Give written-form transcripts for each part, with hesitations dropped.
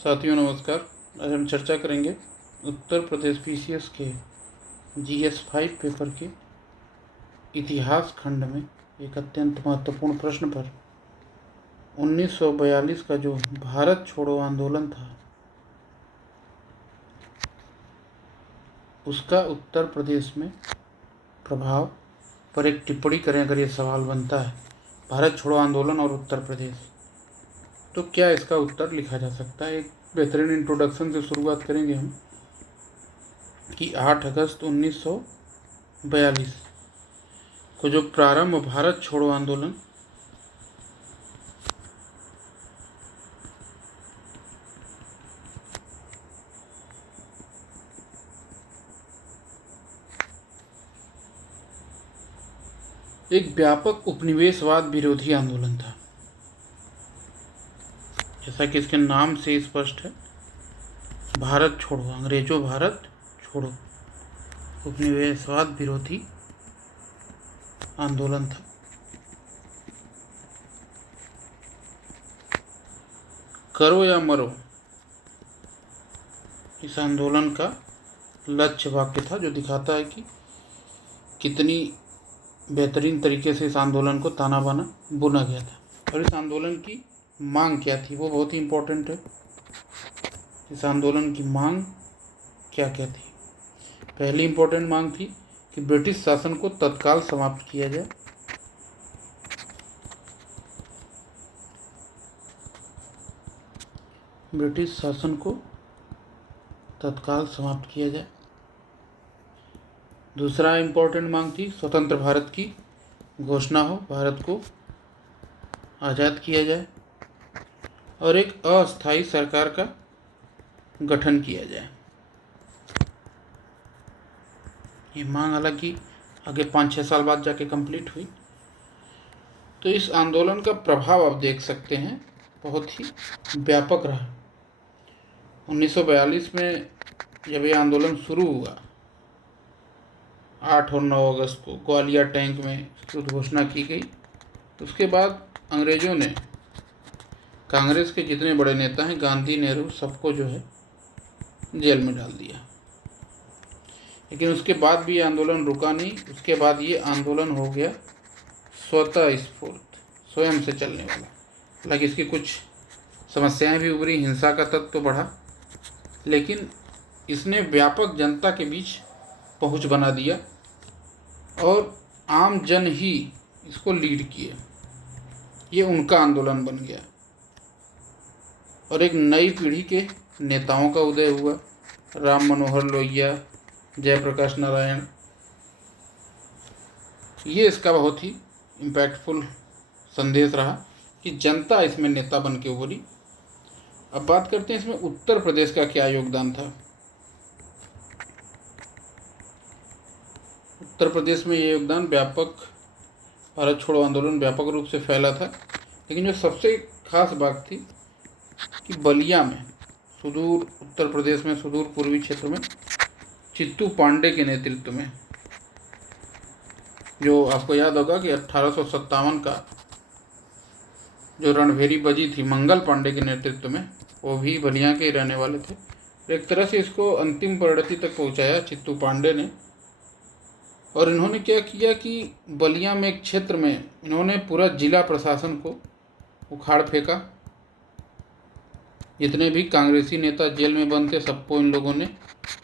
साथियों नमस्कार। आज हम चर्चा करेंगे उत्तर प्रदेश पीसीएस के GS5 पेपर के इतिहास खंड में एक अत्यंत महत्वपूर्ण प्रश्न पर 1942 का जो भारत छोड़ो आंदोलन था उसका उत्तर प्रदेश में प्रभाव पर एक टिप्पणी करें। अगर ये सवाल बनता है भारत छोड़ो आंदोलन और उत्तर प्रदेश, तो क्या इसका उत्तर लिखा जा सकता है। एक बेहतरीन इंट्रोडक्शन से शुरुआत करेंगे हम कि 8 अगस्त 1942 को जो प्रारंभ भारत छोड़ो आंदोलन एक व्यापक उपनिवेशवाद विरोधी आंदोलन था। जैसा कि इसके नाम से स्पष्ट है, भारत छोड़ो, अंग्रेजों भारत छोड़ो, उपनिवेशवाद विरोधी आंदोलन था। करो या मरो इस आंदोलन का लक्ष्य वाक्य था, जो दिखाता है कि कितनी बेहतरीन तरीके से इस आंदोलन को ताना बाना बुना गया था। और इस आंदोलन की मांग क्या थी, वो बहुत ही इम्पोर्टेंट है। इस आंदोलन की मांग क्या क्या थी। पहली इम्पोर्टेंट मांग थी कि ब्रिटिश शासन को तत्काल समाप्त किया जाए। ब्रिटिश शासन को तत्काल समाप्त किया जाए। दूसरा इम्पोर्टेंट मांग थी स्वतंत्र भारत की घोषणा हो, भारत को आज़ाद किया जाए और एक अस्थायी सरकार का गठन किया जाए। ये मांग हालांकि आगे 5-6 साल बाद जाके कंप्लीट हुई। तो इस आंदोलन का प्रभाव आप देख सकते हैं बहुत ही व्यापक रहा। 1942 में जब ये आंदोलन शुरू हुआ, 8 और 9 अगस्त को ग्वालियर टैंक में इसकी उद्घोषणा की गई। उसके बाद अंग्रेज़ों ने कांग्रेस के जितने बड़े नेता हैं, गांधी, नेहरू, सबको जो है जेल में डाल दिया। लेकिन उसके बाद भी ये आंदोलन रुका नहीं। उसके बाद ये आंदोलन हो गया स्वतः स्फूर्त, स्वयं से चलने वाला। हालांकि इसकी कुछ समस्याएं भी उभरी, हिंसा का तत्व तो बढ़ा, लेकिन इसने व्यापक जनता के बीच पहुंच बना दिया और आम जन ही इसको लीड किए। ये उनका आंदोलन बन गया और एक नई पीढ़ी के नेताओं का उदय हुआ। राम मनोहर लोहिया, जयप्रकाश नारायण, ये इसका बहुत ही इम्पैक्टफुल संदेश रहा कि जनता इसमें नेता बन के उभरी। अब बात करते हैं इसमें उत्तर प्रदेश का क्या योगदान था। उत्तर प्रदेश में ये योगदान व्यापक, भारत छोड़ो आंदोलन व्यापक रूप से फैला था। लेकिन जो सबसे खास बात थी कि बलिया में, सुदूर उत्तर प्रदेश में सुदूर पूर्वी क्षेत्र में चित्तू पांडे के नेतृत्व में, जो आपको याद होगा कि 1857 का जो रणभेरी बजी थी मंगल पांडे के नेतृत्व में, वो भी बलिया के रहने वाले थे। एक तरह से इसको अंतिम परिणति तक पहुंचाया चित्तू पांडे ने। और इन्होंने क्या किया कि बलिया में एक क्षेत्र में इन्होंने पूरा जिला प्रशासन को उखाड़ फेंका। जितने भी कांग्रेसी नेता जेल में बंद थे, सबको इन लोगों ने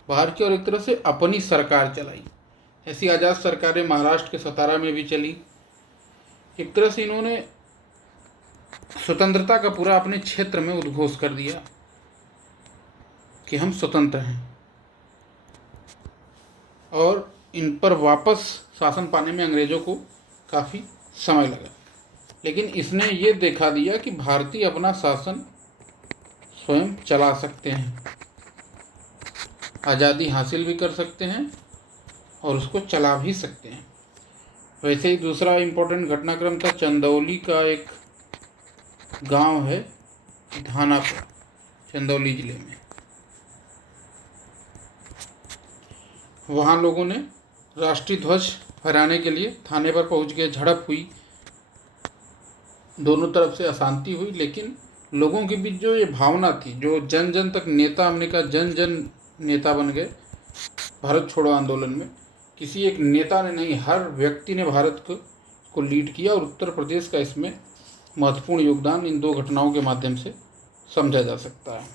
बाहर किया और एक तरह से अपनी सरकार चलाई। ऐसी आज़ाद सरकारें महाराष्ट्र के सतारा में भी चली। एक तरह से इन्होंने स्वतंत्रता का पूरा अपने क्षेत्र में उद्घोष कर दिया कि हम स्वतंत्र हैं। और इन पर वापस शासन पाने में अंग्रेज़ों को काफ़ी समय लगा, लेकिन इसने ये दिखा दिया कि भारतीय अपना शासन स्वयं चला सकते हैं, आज़ादी हासिल भी कर सकते हैं और उसको चला भी सकते हैं। वैसे ही दूसरा इम्पोर्टेंट घटनाक्रम था चंदौली का एक गांव है धानापुर, चंदौली जिले में। वहाँ लोगों ने राष्ट्रीय ध्वज फहराने के लिए थाने पर पहुँच गए। झड़प हुई, दोनों तरफ से अशांति हुई, लेकिन लोगों के बीच जो ये भावना थी, जो जन जन तक नेता, हमने कहा जन जन नेता बन गए भारत छोड़ो आंदोलन में। किसी एक नेता ने नहीं, हर व्यक्ति ने भारत को लीड किया, और उत्तर प्रदेश का इसमें महत्वपूर्ण योगदान इन दो घटनाओं के माध्यम से समझा जा सकता है।